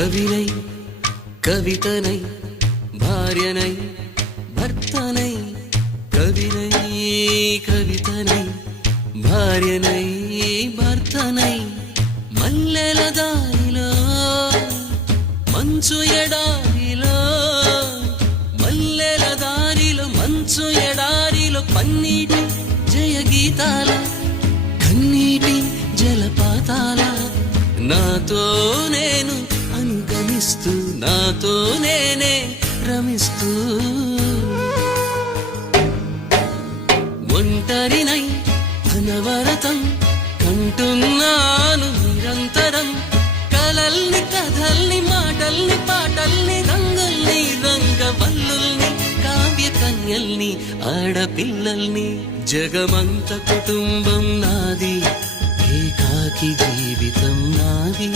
கவினை கவிதனை பாரியனை భర్తనై కవినై కవితనై భార్యనై భర్తనై మల్లెల దారిలో మంచు ఎడారిలో మల్లెల దారిలో మంచు ఎడారిలో పన్నీటి జయ గీతాల కన్నీటి జలపాతాల నాతో నేను అనుగమిస్తూ నాతో నేనే రమిస్తూ ఒంటరినై అనవరతం కంటున్నాను నిరంతరం కలల్ని కథల్ని మాటల్ని పాటల్ని రంగుల్ని రంగవల్లుల్ని కావ్య కన్యల్ని ఆడపిల్లల్ని జగమంత కుటుంబం నాది ఏకాకి జీవితం నాది